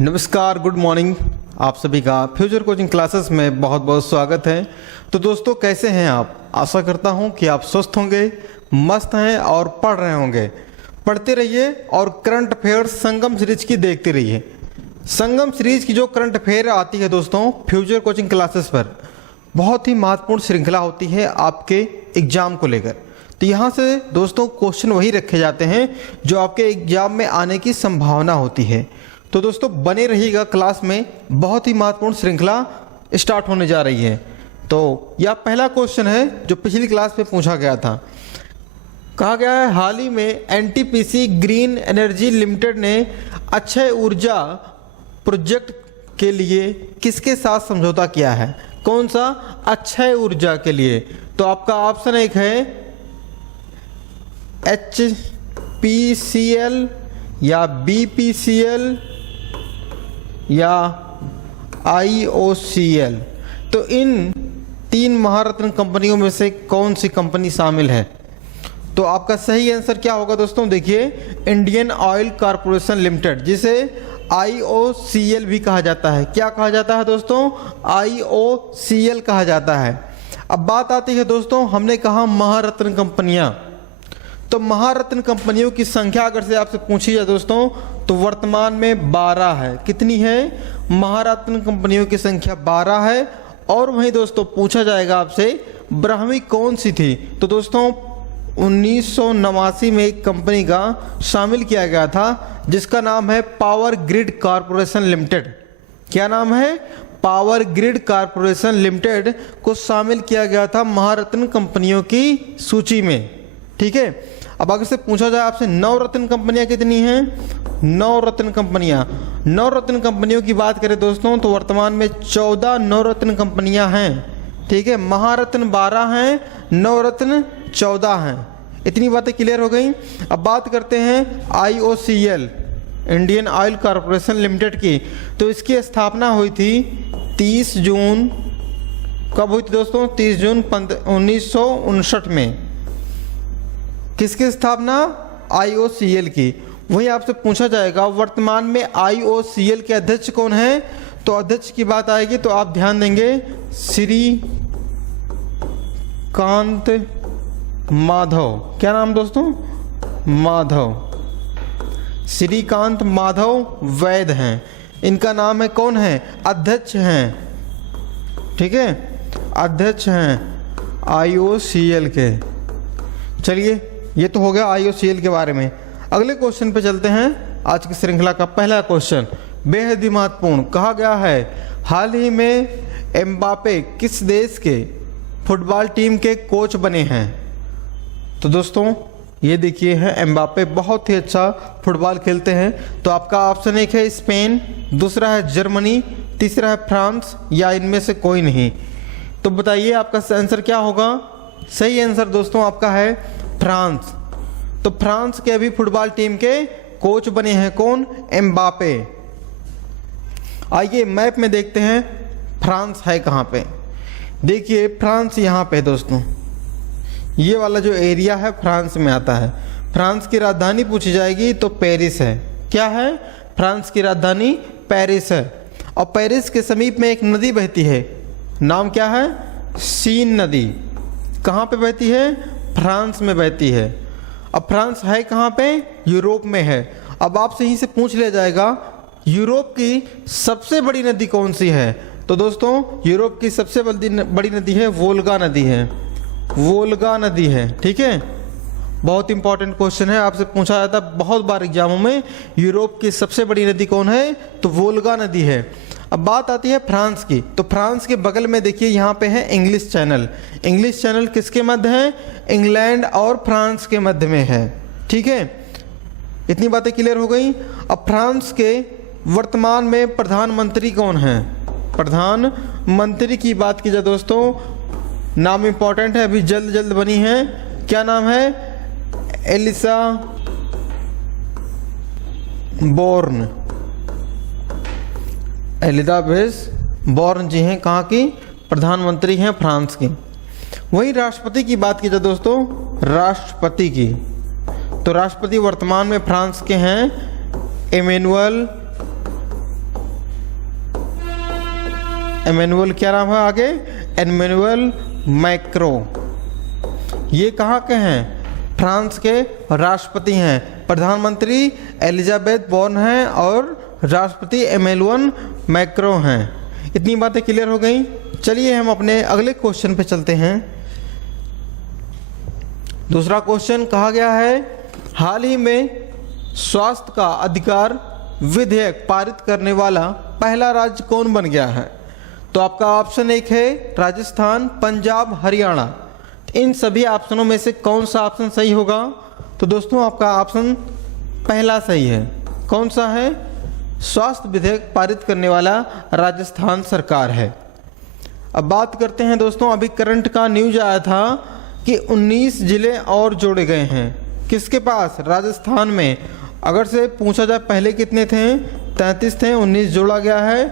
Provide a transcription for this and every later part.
नमस्कार, good morning. आप सभी का फ्यूचर कोचिंग क्लासेस में बहुत बहुत स्वागत है। तो दोस्तों, कैसे हैं आप? आशा करता हूं कि आप स्वस्थ होंगे, मस्त हैं और पढ़ रहे होंगे। पढ़ते रहिए और करंट अफेयर्स संगम सीरीज की देखते रहिए। संगम सीरीज की जो करंट अफेयर आती है दोस्तों फ्यूचर कोचिंग क्लासेस पर, बहुत ही महत्वपूर्ण श्रृंखला होती है आपके एग्जाम को लेकर। तो यहाँ से दोस्तों क्वेश्चन वही रखे जाते हैं जो आपके एग्जाम में आने की संभावना होती है। तो दोस्तों बने रहिएगा क्लास में, बहुत ही महत्वपूर्ण श्रृंखला स्टार्ट होने जा रही है। तो यह पहला क्वेश्चन है जो पिछली क्लास में पूछा गया था। कहा गया है हाल ही में एनटीपीसी ग्रीन एनर्जी लिमिटेड ने अक्षय ऊर्जा प्रोजेक्ट के लिए किसके साथ समझौता किया है? कौन सा? अक्षय ऊर्जा के लिए। तो आपका ऑप्शन एक है HPCL या BPCL या IOCL। तो इन तीन महारत्न कंपनियों में से कौन सी कंपनी शामिल है? तो आपका सही आंसर क्या होगा दोस्तों? देखिए, इंडियन ऑयल कॉरपोरेशन लिमिटेड, जिसे IOCL भी कहा जाता है। क्या कहा जाता है दोस्तों? IOCL कहा जाता है। अब बात आती है दोस्तों, हमने कहा महारत्न कंपनियां। तो महारत्न कंपनियों की संख्या अगर से आपसे पूछी जाए दोस्तों, तो वर्तमान में 12 है। कितनी है? महारत्न कंपनियों की संख्या 12 है। और वहीं दोस्तों पूछा जाएगा आपसे ब्राह्मी कौन सी थी? तो दोस्तों 1989 में एक कंपनी का शामिल किया गया था जिसका नाम है पावर ग्रिड कॉरपोरेशन लिमिटेड। क्या नाम है? पावर ग्रिड कॉरपोरेशन लिमिटेड को शामिल किया गया था महारत्न कंपनियों की सूची में। ठीक है। अब अगर से पूछा जाए आपसे नवरत्न कंपनियां कितनी हैं? नवरत्न कंपनियों की बात करें दोस्तों, तो वर्तमान में 14 नवरत्न कंपनियां हैं। ठीक है। महारत्न 12 हैं, नवरत्न 14 हैं। इतनी बातें क्लियर हो गई। अब बात करते हैं IOCL, Indian oil corporation limited की। तो इसकी स्थापना हुई थी 30 जून, कब हुई थी दोस्तों? 30 जून 1959 में। किसकी स्थापना? IOCL की। वही आपसे पूछा जाएगा वर्तमान में IOCL के अध्यक्ष कौन है? तो अध्यक्ष की बात आएगी तो आप ध्यान देंगे श्रीकांत माधव। क्या नाम दोस्तों? माधव। श्रीकांत माधव वैद हैं। इनका नाम है, कौन है? अध्यक्ष हैं। ठीक है, अध्यक्ष हैं IOCL के। चलिए, ये तो हो गया IOCL के बारे में। अगले क्वेश्चन पे चलते हैं। आज की श्रृंखला का पहला क्वेश्चन बेहद ही महत्वपूर्ण। कहा गया है हाल ही में एम्बापे किस देश के फुटबॉल टीम के कोच बने हैं? तो दोस्तों ये देखिए है एम्बापे, बहुत ही अच्छा फुटबॉल खेलते हैं। तो आपका ऑप्शन एक है स्पेन, दूसरा है जर्मनी, तीसरा है फ्रांस, या इनमें से कोई नहीं। तो बताइए आपका आंसर क्या होगा? सही आंसर दोस्तों आपका है फ्रांस। तो फ्रांस के अभी फुटबॉल टीम के कोच बने हैं कौन? एम्बापे। आइए मैप में देखते हैं फ्रांस है कहाँ पे। देखिए फ्रांस यहाँ पे दोस्तों, ये वाला जो एरिया है फ्रांस में आता है। फ्रांस की राजधानी पूछी जाएगी तो पेरिस है। क्या है? फ्रांस की राजधानी पेरिस है। और पेरिस के समीप में एक नदी बहती है, नाम क्या है? सीन नदी। कहाँ पे बहती है? फ्रांस में बहती है। अब फ्रांस है कहाँ पे? यूरोप में है। अब आपसे यहीं से पूछ लिया जाएगा यूरोप की सबसे बड़ी नदी कौन सी है? तो दोस्तों यूरोप की सबसे बड़ी नदी है वोल्गा नदी है। वोल्गा नदी है। ठीक है, बहुत इंपॉर्टेंट क्वेश्चन है, आपसे पूछा जाता है बहुत बार एग्जामों में। यूरोप की सबसे बड़ी नदी कौन है? तो वोल्गा नदी है। अब बात आती है फ्रांस की। तो फ्रांस के बगल में देखिए यहाँ पे है इंग्लिश चैनल। इंग्लिश चैनल किसके मध्य है? इंग्लैंड और फ्रांस के मध्य में है। ठीक है, इतनी बातें क्लियर हो गई। अब फ्रांस के वर्तमान में प्रधानमंत्री कौन है? प्रधानमंत्री की बात की जाए दोस्तों, नाम इंपॉर्टेंट है, अभी जल्द जल्द बनी है। क्या नाम है? Elisa Bourne. Elizabeth Bourne ji हैं, कहाँ की? प्रधानमंत्री हैं फ्रांस की। वही राष्ट्रपति की बात की जाए दोस्तों, राष्ट्रपति की, तो राष्ट्रपति वर्तमान में फ्रांस के हैं इमैनुअल इमैनुअल, क्या नाम है आगे, इमैनुअल मैक्रो। ये कहाँ के हैं, फ्रांस के राष्ट्रपति हैं। प्रधानमंत्री एलिजाबेथ बोर्न हैं और राष्ट्रपति इमैनुअल मैक्रो हैं। इतनी बातें क्लियर हो गई। चलिए हम अपने अगले क्वेश्चन पे चलते हैं। दूसरा क्वेश्चन कहा गया है, हाल ही में स्वास्थ्य का अधिकार विधेयक पारित करने वाला पहला राज्य कौन बन गया है? तो आपका ऑप्शन एक है राजस्थान, पंजाब, हरियाणा। इन सभी ऑप्शनों में से कौन सा ऑप्शन सही होगा? तो दोस्तों आपका ऑप्शन पहला सही है। कौन सा है? स्वास्थ्य विधेयक पारित करने वाला राजस्थान सरकार है। अब बात करते हैं दोस्तों, अभी करंट का न्यूज आया था कि 19 जिले और जोड़े गए हैं। किसके पास? राजस्थान में। अगर से पूछा जाए पहले कितने थे? 33 थे, 19 जोड़ा गया है।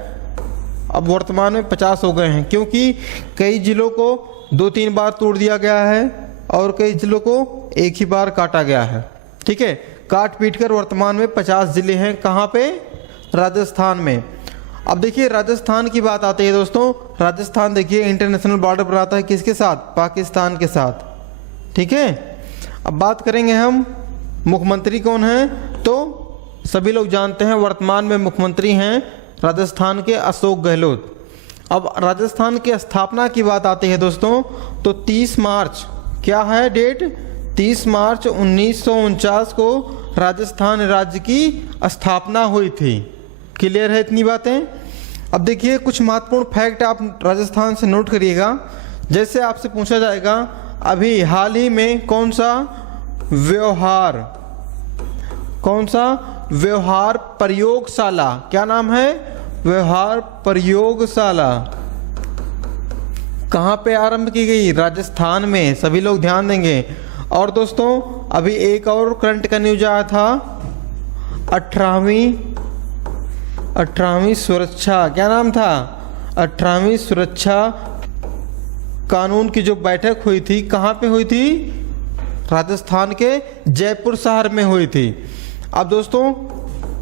अब वर्तमान में 50 हो गए हैं, क्योंकि कई जिलों को 2-3 बार तोड़ दिया गया है और कई जिलों को एक ही बार काटा गया है। ठीक है, काट पीट कर वर्तमान में 50 जिले हैं। कहाँ पे? राजस्थान में। अब देखिए राजस्थान की बात आती है दोस्तों, राजस्थान देखिए इंटरनेशनल बॉर्डर बनाता है किसके साथ? पाकिस्तान के साथ। ठीक है, अब बात करेंगे हम मुख्यमंत्री कौन है। तो सभी लोग जानते हैं वर्तमान में मुख्यमंत्री हैं राजस्थान के अशोक गहलोत। अब राजस्थान की स्थापना की बात आती है दोस्तों, तो 30 मार्च, क्या है डेट? 30 मार्च 1949 को राजस्थान राज्य की स्थापना हुई थी। क्लियर है इतनी बातें? अब देखिए कुछ महत्वपूर्ण फैक्ट आप राजस्थान से नोट करिएगा। जैसे आपसे पूछा जाएगा अभी हाल ही में कौन सा व्यवहार प्रयोगशाला, क्या नाम है? व्यवहार प्रयोगशाला कहाँ पे आरंभ की गई? राजस्थान में। सभी लोग ध्यान देंगे। और दोस्तों अभी एक और करंट का न्यूज आया था, 18वीं सुरक्षा, क्या नाम था? 18वीं सुरक्षा कानून की जो बैठक हुई थी, कहाँ पे हुई थी? राजस्थान के जयपुर शहर में हुई थी। अब दोस्तों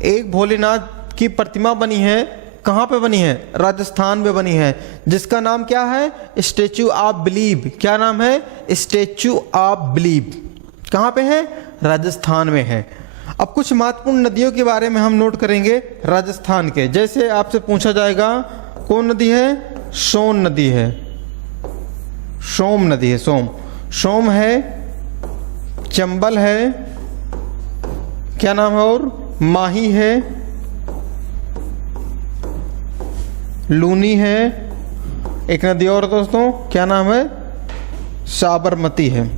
एक भोलेनाथ की प्रतिमा बनी है, कहाँ पे बनी है? राजस्थान में बनी है, जिसका नाम क्या है? Statue of believe. क्या नाम है? Statue of believe. कहाँ पे है? राजस्थान में है। अब कुछ महत्वपूर्ण नदियों के बारे में हम नोट करेंगे राजस्थान के। जैसे आपसे पूछा जाएगा कौन नदी है? सोन नदी है, सोम नदी है, सोम है, चंबल है, क्या नाम है? और माही है, लूनी है, एक नदी और दोस्तों, क्या नाम है? साबरमती है।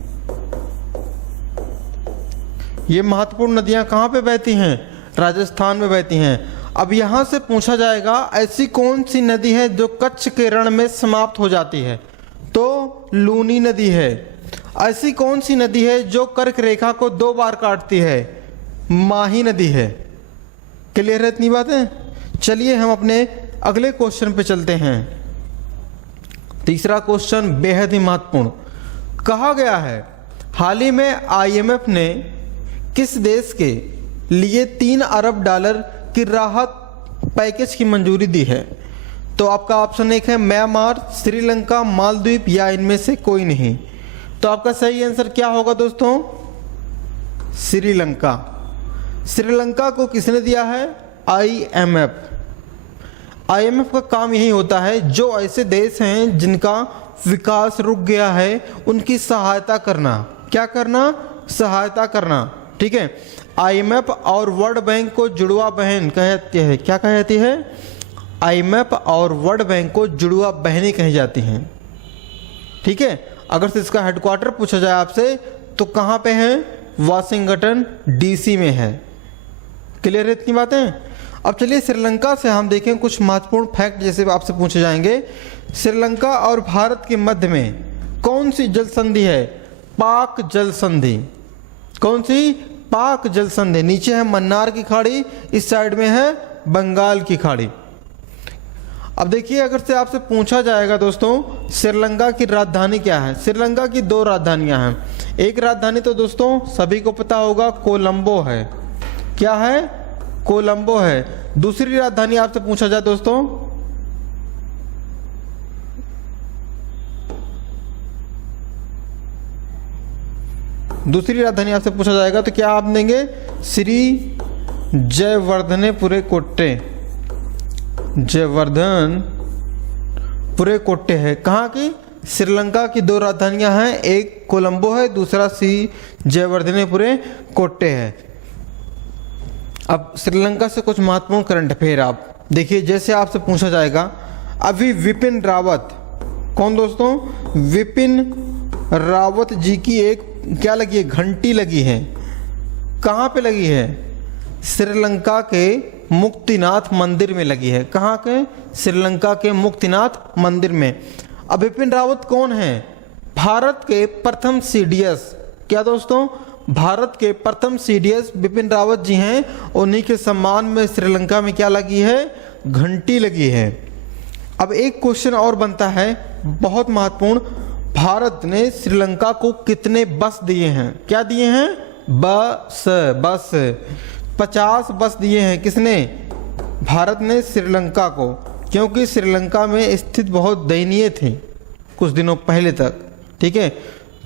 ये महत्वपूर्ण नदियां कहाँ पे बहती हैं? राजस्थान में बहती हैं। अब यहाँ से पूछा जाएगा ऐसी कौन सी नदी है जो कच्छ के रण में समाप्त हो जाती है? तो लूनी नदी है। ऐसी कौन सी नदी है जो कर्क रेखा को 2 बार काटती है? माही नदी है। क्लियर है इतनी बातें? चलिए हम अपने अगले क्वेश्चन पे चलते हैं। तीसरा क्वेश्चन बेहद ही महत्वपूर्ण। कहा गया है हाल ही में IMF ने किस देश के लिए 3 अरब डॉलर की राहत पैकेज की मंजूरी दी है? तो आपका ऑप्शन एक है म्यांमार, श्रीलंका, मालदीव या इनमें से कोई नहीं। तो आपका सही आंसर क्या होगा दोस्तों? श्रीलंका। श्रीलंका को किसने दिया है? IMF। IMF का काम यही होता है, जो ऐसे देश हैं जिनका विकास रुक गया है उनकी सहायता करना। क्या करना? सहायता करना। ठीक है, IMF और वर्ल्ड बैंक को जुड़वा बहन कहती है। क्या कहती है? IMF और वर्ल्ड बैंक को जुड़वा बहनें कही जाती हैं। ठीक है, अगर से इसका हेडक्वार्टर पूछा जाए आपसे तो कहाँ पे है? वाशिंगटन DC में है। क्लियर है इतनी बातें? अब चलिए श्रीलंका से हम देखें कुछ महत्वपूर्ण फैक्ट, जैसे आपसे पूछे जाएंगे श्रीलंका और भारत के मध्य में कौन सी जल संधि है? पाक जल संधि। कौन सी? पाक जल संधि। नीचे है मन्नार की खाड़ी, इस साइड में है बंगाल की खाड़ी। अब देखिए अगर से आपसे पूछा जाएगा दोस्तों श्रीलंका की राजधानी क्या है? श्रीलंका की 2 राजधानियां हैं। एक राजधानी तो दोस्तों सभी को पता होगा कोलंबो है। क्या है? कोलंबो है। दूसरी राजधानी आपसे पूछा जाए दोस्तों दूसरी राजधानी आपसे पूछा जाएगा तो क्या आप देंगे? श्री जयवर्धनेपुरे कोट्टे, जयवर्धनपुरे कोट्टे है। कहाँ की? श्रीलंका की 2 राजधानियां हैं, एक कोलंबो है, दूसरा श्री जयवर्धनेपुरे कोट्टे है। अब श्रीलंका से कुछ महत्वपूर्ण करंट अफेयर आप देखिए, जैसे आपसे पूछा जाएगा अभी विपिन रावत, कौन दोस्तों? विपिन रावत जी की एक क्या लगी है? घंटी लगी है। कहाँ पे लगी है? श्रीलंका के मुक्तिनाथ मंदिर में लगी है। कहाँ के? श्रीलंका के मुक्तिनाथ मंदिर में। अब विपिन रावत कौन है? भारत के प्रथम CDS। क्या दोस्तों? भारत के प्रथम CDS विपिन रावत जी हैं। उन्हीं के सम्मान में श्रीलंका में क्या लगी है? घंटी लगी है। अब एक क्वेश्चन और बनता है बहुत महत्वपूर्ण, भारत ने श्रीलंका को कितने बस दिए हैं? क्या दिए हैं? बस 50 बस दिए हैं। किसने? भारत ने श्रीलंका को, क्योंकि श्रीलंका में स्थित बहुत दयनीय थी कुछ दिनों पहले तक, ठीक है।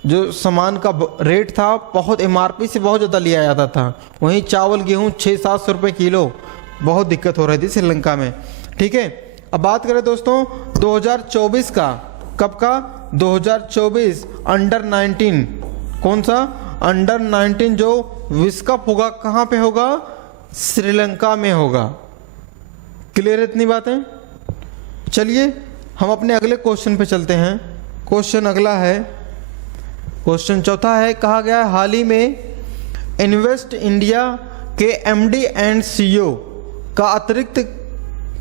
जो सामान का रेट था बहुत MRP से बहुत ज़्यादा लिया जाता था। वहीं चावल गेहूँ 600-700 रुपये किलो, बहुत दिक्कत हो रही थी श्रीलंका में, ठीक है। अब बात करें दोस्तों 2024 का, कब का? 2024 अंडर 19, कौन सा? अंडर 19 जो विश्व कप होगा, कहाँ पे होगा? श्रीलंका में होगा। क्लियर है इतनी बातें? चलिए हम अपने अगले क्वेश्चन पे चलते हैं। क्वेश्चन अगला है, क्वेश्चन चौथा है, कहा गया है हाल ही में इन्वेस्ट इंडिया के MD एंड CEO का अतिरिक्त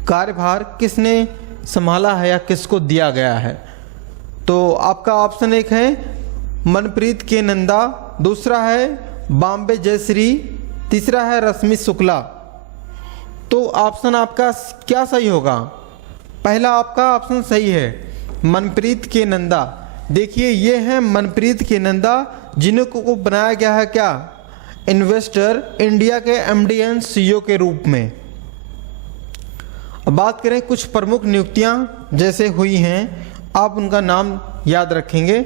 कार्यभार किसने संभाला है या किसको दिया गया है? तो आपका ऑप्शन एक है मनप्रीत के नंदा, दूसरा है बॉम्बे जयश्री, तीसरा है रश्मि शुक्ला। तो ऑप्शन आपका क्या सही होगा? पहला आपका ऑप्शन सही है, मनप्रीत के नंदा। देखिए ये है मनप्रीत के नंदा, जिनको बनाया गया है क्या? इन्वेस्टर इंडिया के MD एंड CEO के रूप में। अब बात करें कुछ प्रमुख नियुक्तियां जैसे हुई हैं, आप उनका नाम याद रखेंगे।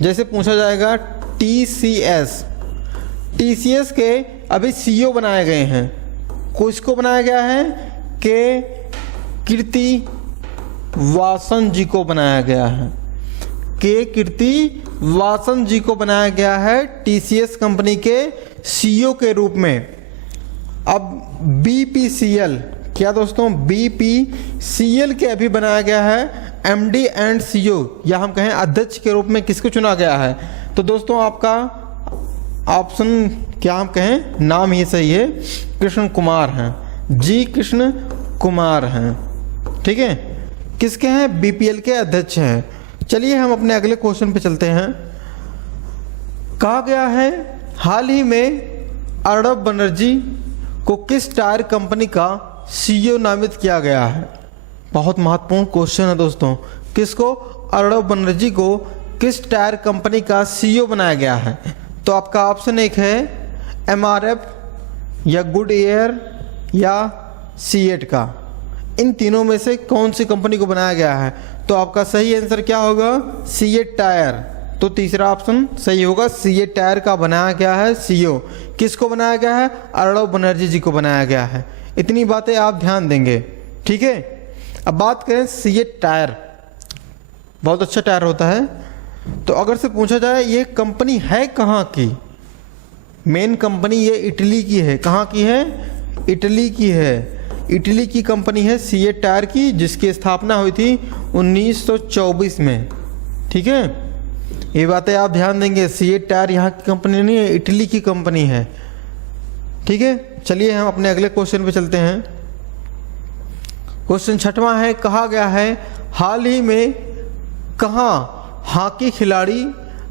जैसे पूछा जाएगा TCS के अभी CEO बनाए गए हैं। किसको बनाया गया है? के कीर्ति वासन जी को बनाया गया है। के कीर्ति वासन जी को बनाया गया है TCS कंपनी के CEO के रूप में। अब BPCL, क्या दोस्तों? BPCL के अभी बनाया गया है MD एंड CEO, या हम कहें अध्यक्ष के रूप में किसको चुना गया है? तो दोस्तों आपका ऑप्शन क्या हम कहें, नाम ही सही है, कृष्ण कुमार हैं, जी कृष्ण कुमार हैं, ठीक है। किसके हैं? BPL के अध्यक्ष हैं। चलिए हम अपने अगले क्वेश्चन पे चलते हैं। कहा गया है हाल ही में अर्णब बनर्जी को किस टायर कंपनी का CEO नामित किया गया है? बहुत महत्वपूर्ण क्वेश्चन है दोस्तों। किसको? अर्णब बनर्जी को किस टायर कंपनी का CEO बनाया गया है? तो आपका ऑप्शन एक है MRF या गुड एयर या सीएट का। इन तीनों में से कौन सी कंपनी को बनाया गया है? तो आपका सही आंसर क्या होगा? CEAT tyre. तो तीसरा ऑप्शन सही होगा, सीएट टायर का बनाया गया है CEO। किसको बनाया गया है? अर्णब बनर्जी जी को बनाया गया है। इतनी बातें आप ध्यान देंगे, ठीक है। अब बात करें सीएट टायर, बहुत अच्छा टायर होता है। तो अगर से पूछा जाए ये कंपनी है कहाँ की? मेन कंपनी ये इटली की है। कहाँ की है? इटली की है। इटली की कंपनी है सीएट टायर की, जिसकी स्थापना हुई थी 1924 में, ठीक है। ये बातें आप ध्यान देंगे। सीएट टायर यहाँ की कंपनी नहीं है, इटली की कंपनी है, ठीक है। चलिए हम अपने अगले क्वेश्चन पे चलते हैं। क्वेश्चन छठवां है, कहा गया है हाल ही में कहाँ हॉकी खिलाड़ी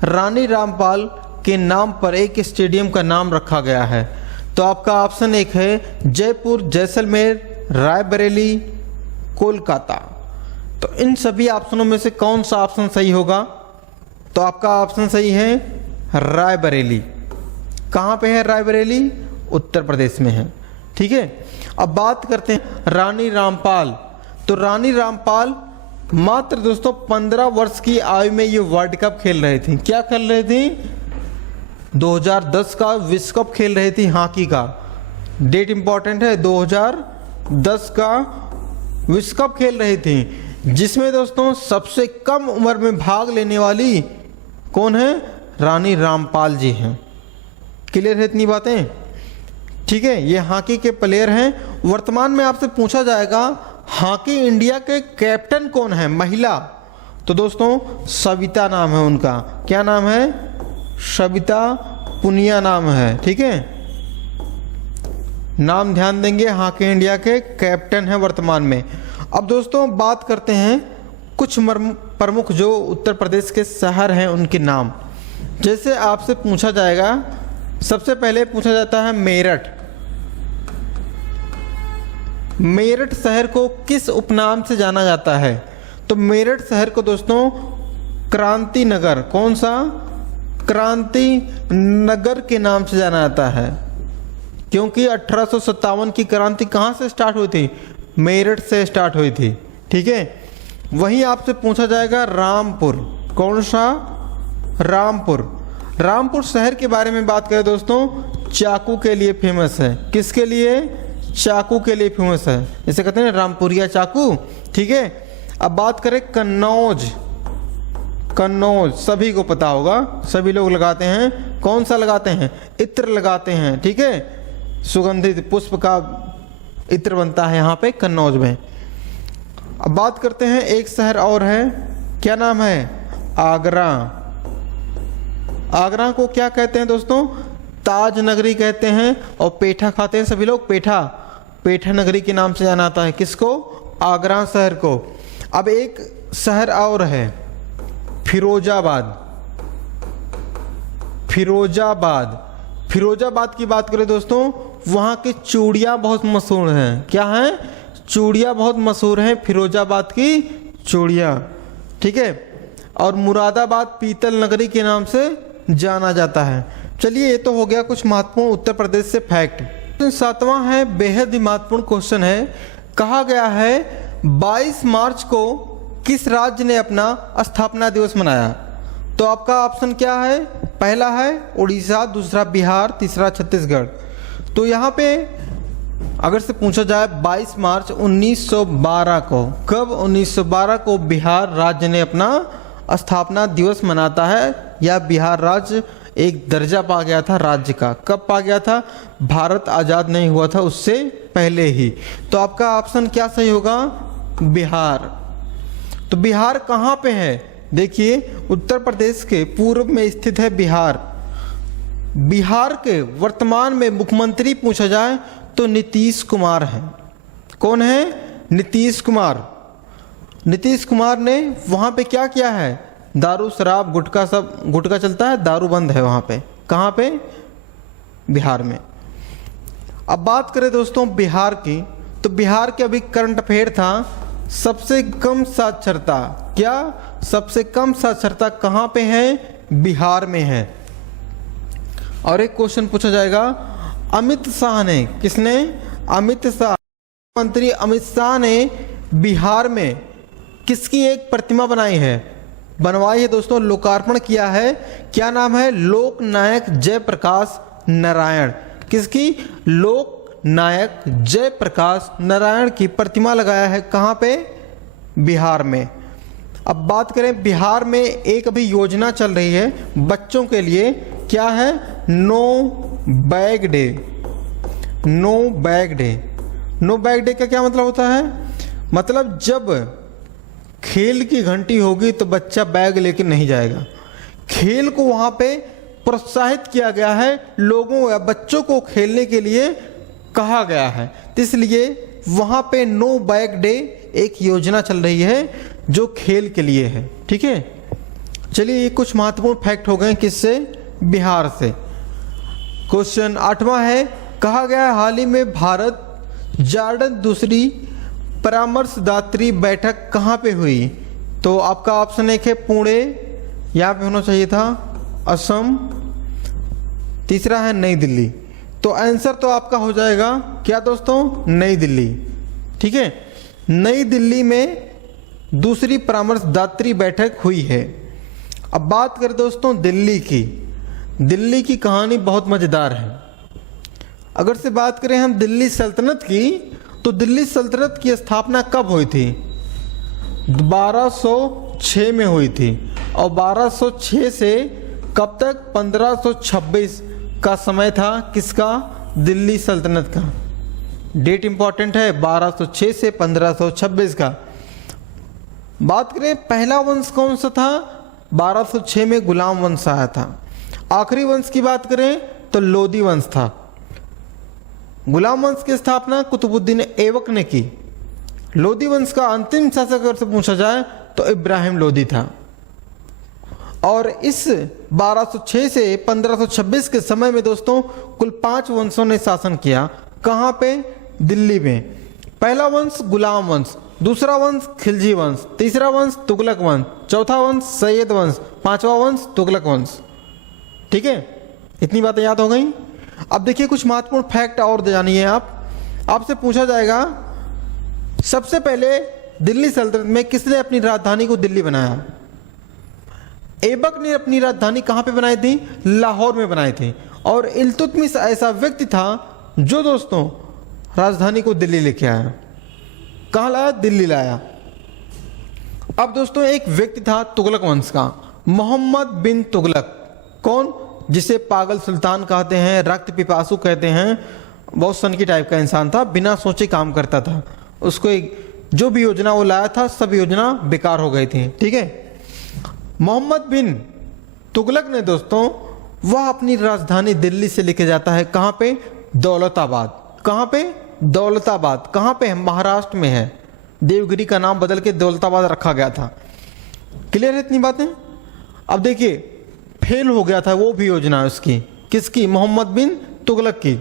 रानी रामपाल के नाम पर एक स्टेडियम का नाम रखा गया है? तो आपका ऑप्शन एक है जयपुर, जैसलमेर, रायबरेली, कोलकाता। तो इन सभी ऑप्शनों में से कौन सा ऑप्शन सही होगा? तो आपका ऑप्शन सही है रायबरेली। कहाँ पे है रायबरेली? उत्तर प्रदेश में है, ठीक है। अब बात करते हैं रानी रामपाल। तो रानी रामपाल मात्र दोस्तों 15 वर्ष की आयु में ये वर्ल्ड कप खेल रहे थे। क्या खेल रहे थे? 2010 का विश्व कप खेल रही थी हॉकी का। डेट इंपॉर्टेंट है, 2010 का विश्व कप खेल रही थी, जिसमें दोस्तों सबसे कम उम्र में भाग लेने वाली कौन है? रानी रामपाल जी हैं। क्लियर है इतनी बातें? ठीक है, ये हॉकी के प्लेयर हैं। वर्तमान में आपसे पूछा जाएगा हॉकी इंडिया के कैप्टन कौन है महिला, तो दोस्तों सविता नाम है उनका। क्या नाम है? सविता पुनिया नाम है। ठीक है, नाम ध्यान देंगे, हॉकी इंडिया के कैप्टन है वर्तमान में। अब दोस्तों बात करते हैं कुछ प्रमुख जो उत्तर प्रदेश के शहर हैं उनके नाम। जैसे आपसे पूछा जाएगा, सबसे पहले पूछा जाता है मेरठ। मेरठ शहर को किस उपनाम से जाना जाता है? तो मेरठ शहर को दोस्तों क्रांति नगर, कौन सा? क्रांति नगर के नाम से जाना जाता है, क्योंकि 1857 की क्रांति कहाँ से स्टार्ट हुई थी? मेरठ से स्टार्ट हुई थी। ठीक है, वहीं आपसे पूछा जाएगा रामपुर, कौन सा? रामपुर। रामपुर शहर के बारे में बात करें दोस्तों, चाकू के लिए फेमस है। किसके लिए? चाकू के लिए फेमस है, इसे कहते हैं रामपुरिया चाकू। ठीक है, अब बात करें कन्नौज। कन्नौज सभी को पता होगा, सभी लोग लगाते हैं। कौन सा लगाते हैं? इत्र लगाते हैं। ठीक है, सुगंधित पुष्प का इत्र बनता है यहाँ पे कन्नौज में। अब बात करते हैं एक शहर और है, क्या नाम है? आगरा। आगरा को क्या कहते हैं दोस्तों? ताज नगरी कहते हैं। और पेठा खाते हैं सभी लोग, पेठा, पेठा नगरी के नाम से जाना जाता है। किसको? आगरा शहर को। अब एक शहर और है फिरोजाबाद। फिरोजाबाद, फिरोजाबाद की बात करें दोस्तों, वहाँ की चूड़ियाँ बहुत मशहूर हैं। क्या हैं? चूड़ियाँ बहुत मशहूर हैं, फिरोजाबाद की चूड़ियाँ। ठीक है, और मुरादाबाद पीतल नगरी के नाम से जाना जाता है। चलिए, ये तो हो गया कुछ महत्वपूर्ण उत्तर प्रदेश से फैक्ट। 7वां है, बेहद ही महत्वपूर्ण क्वेश्चन है। कहा गया है 22 मार्च को किस राज्य ने अपना स्थापना दिवस मनाया? तो आपका ऑप्शन क्या है? पहला है उड़ीसा, दूसरा बिहार, तीसरा छत्तीसगढ़। तो यहाँ पे अगर से पूछा जाए 22 मार्च 1912 को, कब? 1912 को बिहार राज्य ने अपना स्थापना दिवस मनाता है, या बिहार राज्य एक दर्जा पा गया था राज्य का। कब पा गया था? भारत आज़ाद नहीं हुआ था उससे पहले ही। तो आपका ऑप्शन क्या सही होगा? बिहार। तो बिहार कहाँ पे है? देखिए, उत्तर प्रदेश के पूर्व में स्थित है बिहार। बिहार के वर्तमान में मुख्यमंत्री पूछा जाए तो नीतीश कुमार हैं। कौन है? नीतीश कुमार। नीतीश कुमार ने वहाँ पे क्या किया है? दारू, शराब, गुटखा, सब गुटखा चलता है, दारू बंद है वहाँ पे। कहाँ पे? बिहार में। अब बात करें दोस्तों बिहार की, तो बिहार के अभी करंट अफेयर था, सबसे कम साक्षरता। क्या? सबसे कम साक्षरता कहाँ पे है? बिहार में है। और एक क्वेश्चन पूछा जाएगा, अमित शाह ने, किसने? अमित शाह, मंत्री अमित शाह ने बिहार में किसकी एक प्रतिमा बनाई है? बनवाई है दोस्तों, लोकार्पण किया है। क्या नाम है? लोकनायक जयप्रकाश नारायण। किसकी? लोकनायक जयप्रकाश नारायण की प्रतिमा लगाया है। कहाँ पे? बिहार में। अब बात करें, बिहार में एक अभी योजना चल रही है बच्चों के लिए। क्या है? No bag day. No bag day. No bag day का क्या मतलब होता है? मतलब जब खेल की घंटी होगी तो बच्चा बैग लेकर नहीं जाएगा। खेल को वहाँ पे प्रोत्साहित किया गया है, लोगों या बच्चों को खेलने के लिए कहा गया है, तो इसलिए वहाँ पे नो बैग डे एक योजना चल रही है जो खेल के लिए है। ठीक है, चलिए ये कुछ महत्वपूर्ण फैक्ट हो गए किससे? बिहार से। क्वेश्चन 8वां है, कहा गया हाल ही में भारत जॉर्डन दूसरी परामर्शदात्री बैठक कहाँ पे हुई? तो आपका ऑप्शन एक है पुणे, यहाँ पे होना चाहिए था, असम, तीसरा है नई दिल्ली। तो आंसर तो आपका हो जाएगा क्या दोस्तों? नई दिल्ली। ठीक है, नई दिल्ली में दूसरी परामर्शदात्री बैठक हुई है। अब बात करें दोस्तों दिल्ली की, दिल्ली की कहानी बहुत मज़ेदार है। अगर से बात करें हम दिल्ली सल्तनत की, तो दिल्ली सल्तनत की स्थापना कब हुई थी? 1206 में हुई थी। और 1206 से कब तक? 1526 का समय था किसका? दिल्ली सल्तनत का। डेट इंपॉर्टेंट है, 1206 से 1526 का। बात करें पहला वंश कौन सा था? 1206 में गुलाम वंश आया था। आखिरी वंश की बात करें तो लोदी वंश था। गुलाम वंश की स्थापना कुतुबुद्दीन ऐबक ने की। लोदी वंश का अंतिम शासक अगर से पूछा जाए तो इब्राहिम लोदी था। और इस 1206 से 1526 के समय में दोस्तों कुल 5 वंशों ने शासन किया। कहाँ पे? दिल्ली में। पहला वंश गुलाम वंश, दूसरा वंश खिलजी वंश, तीसरा वंश तुगलक वंश, चौथा वंश सैयद वंश, पांचवा वंश तुगलक वंश। ठीक है, इतनी बातें याद हो गई। अब देखिए कुछ महत्वपूर्ण फैक्ट और जानिए आपसे पूछा जाएगा सबसे पहले दिल्ली सल्तनत में किसने अपनी राजधानी को दिल्ली बनाया? ऐबक ने अपनी राजधानी कहाँ पे बनाई थी? लाहौर में बनाई थी। और इल्तुतमिश ऐसा व्यक्ति था जो दोस्तों राजधानी को दिल्ली लेके आया। कहाँ लाया? दिल्ली लाया। अब दोस्तों एक व्यक्ति था तुगलक वंश का, मोहम्मद बिन तुगलक। कौन? जिसे पागल सुल्तान कहते हैं, रक्त पिपासु कहते हैं। बहुत सनकी टाइप का इंसान था, बिना सोचे काम करता था। उसको जो भी योजना वो लाया था सब योजना बेकार हो गई थी। ठीक है, मोहम्मद बिन तुगलक ने दोस्तों वह अपनी राजधानी दिल्ली से लेके जाता है। कहाँ पे? दौलताबाद। कहाँ पे? दौलताबाद। कहाँ पे है? महाराष्ट्र में है। देवगिरी का नाम बदल के दौलताबाद रखा गया था। क्लियर है इतनी बातें? अब देखिए फेल हो गया था वो भी योजना उसकी। किसकी? मोहम्मद बिन तुगलक की।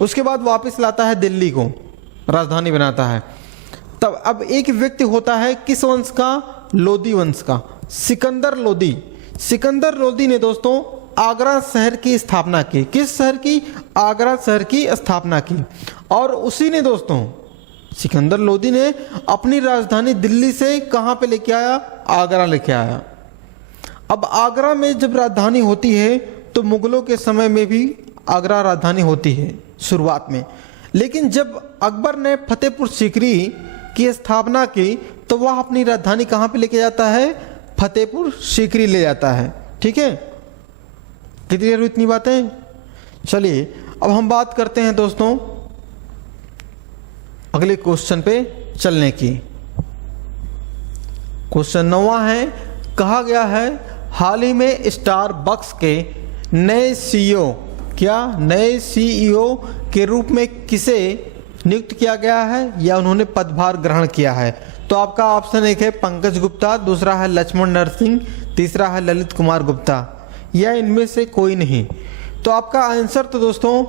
उसके बाद वापस लाता है दिल्ली को, राजधानी बनाता है। तब अब एक व्यक्ति होता है किस वंश का? लोदी वंश का, सिकंदर लोदी। सिकंदर लोदी ने दोस्तों आगरा शहर की स्थापना की। किस शहर की? आगरा शहर की स्थापना की। और उसी ने दोस्तों सिकंदर लोदी ने अपनी राजधानी दिल्ली से कहाँ पे लेके आया? आगरा लेके आया। अब आगरा में जब राजधानी होती है तो मुगलों के समय में भी आगरा राजधानी होती है शुरुआत में। लेकिन जब अकबर ने फतेहपुर सीकरी की स्थापना की तो वह अपनी राजधानी कहाँ पे लेके जाता है? फतेहपुर सीकरी ले जाता है। ठीक है, क्लियर हुई इतनी बातें? चलिए अब हम बात करते हैं दोस्तों अगले क्वेश्चन पे चलने की। क्वेश्चन 9वां है, कहा गया है हाल ही में स्टारबक्स के नए सीईओ, क्या नए सीईओ के रूप में किसे नियुक्त किया गया है या उन्होंने पदभार ग्रहण किया है? तो आपका ऑप्शन एक है पंकज गुप्ता, दूसरा है लक्ष्मण नरसिंह, तीसरा है ललित कुमार गुप्ता, या इनमें से कोई नहीं। तो आपका आंसर तो दोस्तों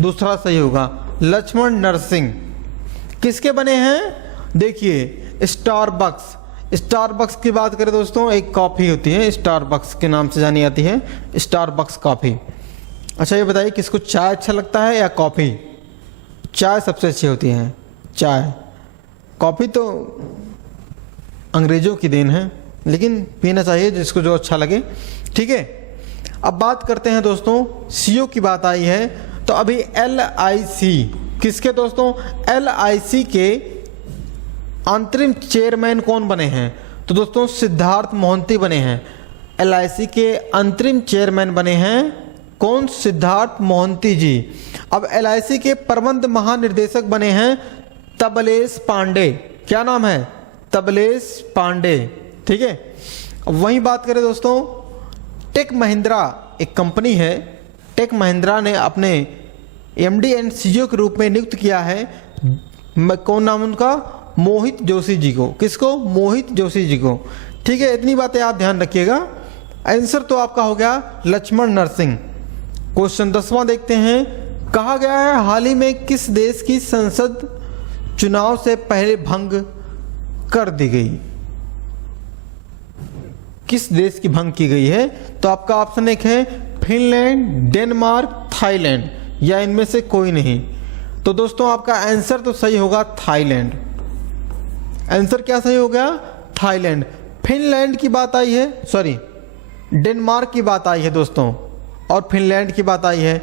दूसरा सही होगा, लक्ष्मण नरसिंह। किसके बने हैं? देखिए स्टारबक्स। स्टारबक्स की बात करें दोस्तों, एक कॉफ़ी होती है स्टारबक्स के नाम से जानी जाती है, स्टारबक्स कॉफ़ी। अच्छा ये बताइए किसको चाय अच्छा लगता है या कॉफ़ी? चाय सबसे अच्छी होती है, चाय। कॉफ़ी तो अंग्रेज़ों की देन है, लेकिन पीना चाहिए जिसको जो अच्छा लगे। ठीक है, अब बात करते हैं दोस्तों सीईओ की बात आई है तो अभी LIC किसके दोस्तों? LIC के अंतरिम चेयरमैन कौन बने हैं? तो दोस्तों सिद्धार्थ मोहंती बने हैं। LIC के अंतरिम चेयरमैन बने हैं कौन? सिद्धार्थ मोहंती जी। अब LIC के प्रबंध महानिर्देशक बने हैं तबलेश पांडे। क्या नाम है? तबलेश पांडे। ठीक है, अब वहीं बात करें दोस्तों टेक महिंद्रा एक कंपनी है, टेक महिंद्रा ने अपने MD एंड CEO के रूप में नियुक्त किया है कौन नाम उनका? मोहित जोशी जी को। किसको? मोहित जोशी जी को। ठीक है, इतनी बातें आप ध्यान रखिएगा। आंसर तो आपका हो गया लक्ष्मण नरसिंह। क्वेश्चन 10वां देखते हैं, कहा गया है हाल ही में किस देश की संसद चुनाव से पहले भंग कर दी गई? किस देश की भंग की गई है? तो आपका ऑप्शन एक है फिनलैंड, डेनमार्क, थाईलैंड, या इनमें से कोई नहीं। तो दोस्तों आपका आंसर तो सही होगा थाईलैंड। आंसर क्या सही हो गया? थाईलैंड। फिनलैंड की बात आई है, सॉरी डेनमार्क की बात आई है दोस्तों, और फिनलैंड की बात आई है।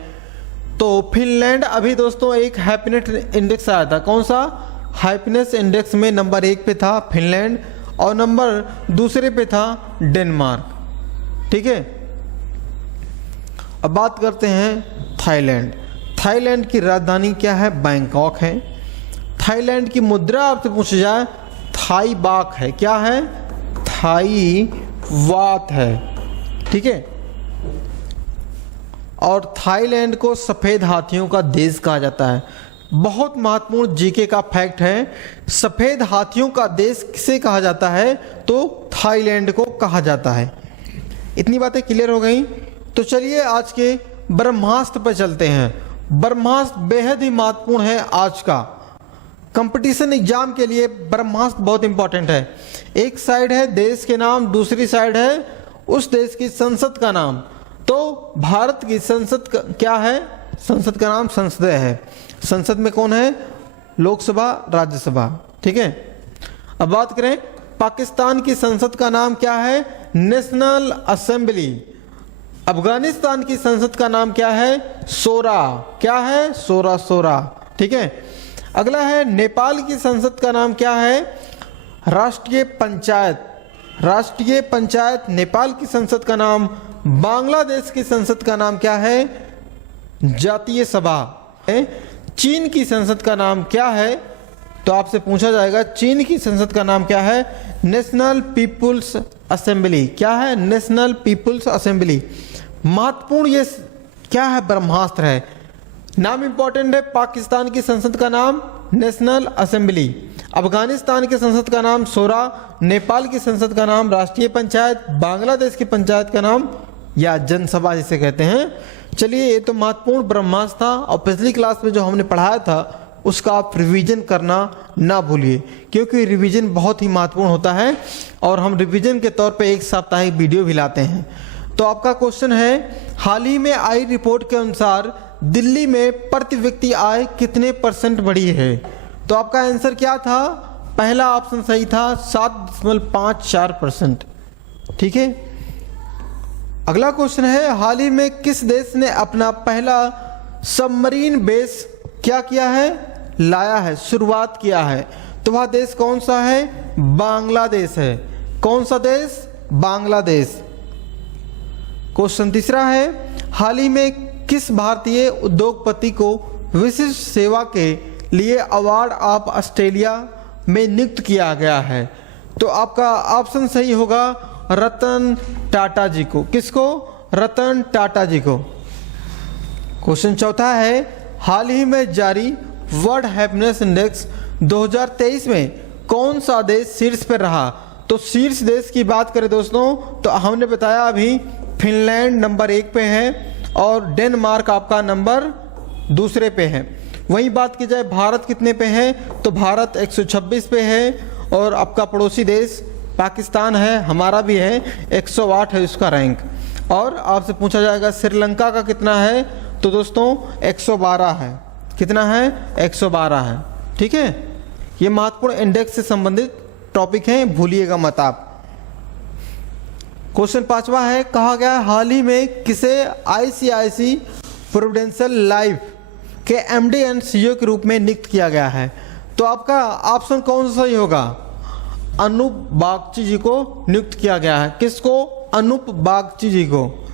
तो फिनलैंड अभी दोस्तों एक हैप्पीनेस इंडेक्स आया था, कौन सा? हैप्पीनेस इंडेक्स में नंबर 1 पे था फिनलैंड और नंबर 2 पे था डेनमार्क। ठीक है, अब बात करते हैं थाईलैंड। थाईलैंड की राजधानी क्या है? बैंकॉक है। थाईलैंड की मुद्रा आपसे पूछा जाए थाई बाक है। क्या है? थाई वात है। ठीक है, और थाईलैंड को सफ़ेद हाथियों का देश कहा जाता है। बहुत महत्वपूर्ण जीके का फैक्ट है, सफ़ेद हाथियों का देश किसे कहा जाता है? तो थाईलैंड को कहा जाता है। इतनी बातें क्लियर हो गई। तो चलिए आज के ब्रह्मास्त्र पर चलते हैं। ब्रह्मास्त्र बेहद ही महत्वपूर्ण है आज का कंपटीशन एग्जाम के लिए। ब्रह्मास्त्र बहुत इंपॉर्टेंट है। एक साइड है देश के नाम, दूसरी साइड है उस देश की संसद का नाम। तो भारत की संसद क्या है? संसद का नाम संसदीय है। संसद में कौन है? लोकसभा, राज्यसभा। ठीक है, अब बात करें पाकिस्तान की संसद का नाम क्या है? National assembly. अफगानिस्तान की संसद का नाम क्या है? शोरा। क्या है? शोरा। ठीक है, अगला है नेपाल की संसद का नाम क्या है? राष्ट्रीय पंचायत। राष्ट्रीय पंचायत नेपाल की संसद का नाम। बांग्लादेश की संसद का नाम क्या है? जातीय सभा। चीन की संसद का नाम क्या है? तो आपसे पूछा जाएगा चीन की संसद का नाम क्या है? National People's Assembly. क्या है? National People's Assembly. महत्वपूर्ण ये क्या है? ब्रह्मास्त्र है। नाम इंपॉर्टेंट है। पाकिस्तान की संसद का नाम नेशनल असेंबली, अफगानिस्तान की संसद का नाम शोरा, नेपाल की संसद का नाम राष्ट्रीय पंचायत, बांग्लादेश की पंचायत का नाम या जनसभा जिसे कहते हैं। चलिए, ये तो महत्वपूर्ण ब्रह्मास्त्र था और पिछली क्लास में जो हमने पढ़ाया था उसका आप रिवीजन करना ना भूलिए, क्योंकि रिवीजन बहुत ही महत्वपूर्ण होता है और हम रिवीजन के तौर पे एक साप्ताहिक वीडियो भी लाते हैं। तो आपका क्वेश्चन है, हाल ही में आई रिपोर्ट के अनुसार दिल्ली में प्रति व्यक्ति आय कितने % बढ़ी है? तो आपका आंसर क्या था? पहला ऑप्शन सही था, 7.54%। ठीक है, अगला क्वेश्चन है, हाल ही में किस देश ने अपना पहला सबमरीन बेस क्या किया है? लाया है, शुरुआत किया है। तो वह देश कौन सा है? बांग्लादेश है। कौन सा देश? बांग्लादेश। क्वेश्चन तीसरा है, हाल ही में किस भारतीय उद्योगपति को विशिष्ट सेवा के लिए अवार्ड ऑफ ऑस्ट्रेलिया में नियुक्त किया गया है? तो आपका ऑप्शन सही होगा रतन टाटा जी को। किसको? रतन टाटा जी को। क्वेश्चन चौथा है, हाल ही में जारी वर्ल्ड हैप्पीनेस इंडेक्स 2023 में कौन सा देश शीर्ष पर रहा? तो शीर्ष देश की बात करें दोस्तों तो हमने बताया अभी फिनलैंड नंबर 1 पे है और डेनमार्क आपका नंबर 2 पे है। वहीं बात की जाए भारत कितने पे है? तो भारत 126 पे है और आपका पड़ोसी देश पाकिस्तान है, हमारा भी है, 108 है उसका रैंक। और आपसे पूछा जाएगा श्रीलंका का कितना है? तो दोस्तों 112 है। कितना है? 112 है। ठीक है, ये महत्वपूर्ण इंडेक्स से संबंधित टॉपिक हैं, भूलिएगा मत आप। क्वेश्चन 5वां है, कहा गया हाल ही में किसे ICICI प्रोविडेंशियल लाइफ के MD एंड CEO के रूप में नियुक्त किया गया है? तो आपका ऑप्शन कौन सा सही होगा? अनूप बागची जी को नियुक्त किया गया है। किसको? अनूप बागची जी को।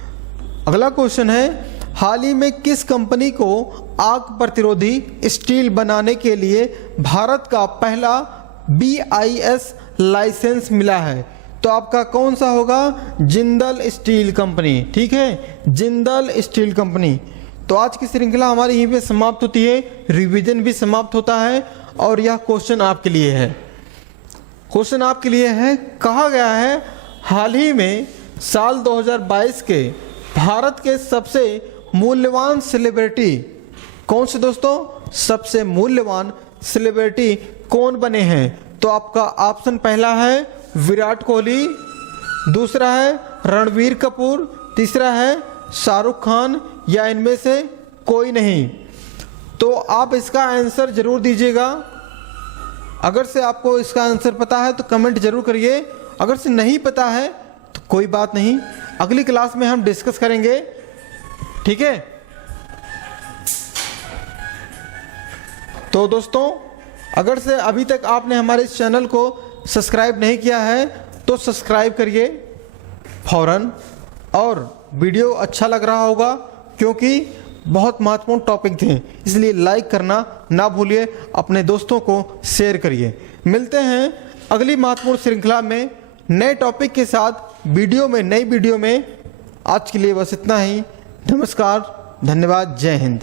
अगला क्वेश्चन है, हाल ही में किस कंपनी को आग प्रतिरोधी स्टील बनाने के लिए भारत का पहला BIS लाइसेंस मिला है? तो आपका कौन सा होगा? Jindal steel company. ठीक है, जिंदल स्टील कंपनी। तो आज की श्रृंखला हमारी यहीं पे समाप्त होती है, रिवीजन भी समाप्त होता है और यह क्वेश्चन आपके लिए है। क्वेश्चन आपके लिए है, कहा गया है हाल ही में साल 2022 के भारत के सबसे मूल्यवान सेलिब्रिटी कौन से दोस्तों? सबसे मूल्यवान सेलिब्रिटी कौन बने हैं? तो आपका ऑप्शन पहला है विराट कोहली, दूसरा है रणबीर कपूर, तीसरा है शाहरुख खान या इनमें से कोई नहीं। तो आप इसका आंसर जरूर दीजिएगा। अगर से आपको इसका आंसर पता है तो कमेंट जरूर करिए, अगर से नहीं पता है तो कोई बात नहीं, अगली क्लास में हम डिस्कस करेंगे ठीक है। तो दोस्तों अगर से अभी तक आपने हमारे इस चैनल को सब्सक्राइब नहीं किया है तो सब्सक्राइब करिए फौरन, और वीडियो अच्छा लग रहा होगा क्योंकि बहुत महत्वपूर्ण टॉपिक थे, इसलिए लाइक करना ना भूलिए, अपने दोस्तों को शेयर करिए। मिलते हैं अगली महत्वपूर्ण श्रृंखला में नए टॉपिक के साथ नई वीडियो में। आज के लिए बस इतना ही। नमस्कार, धन्यवाद, जय हिंद।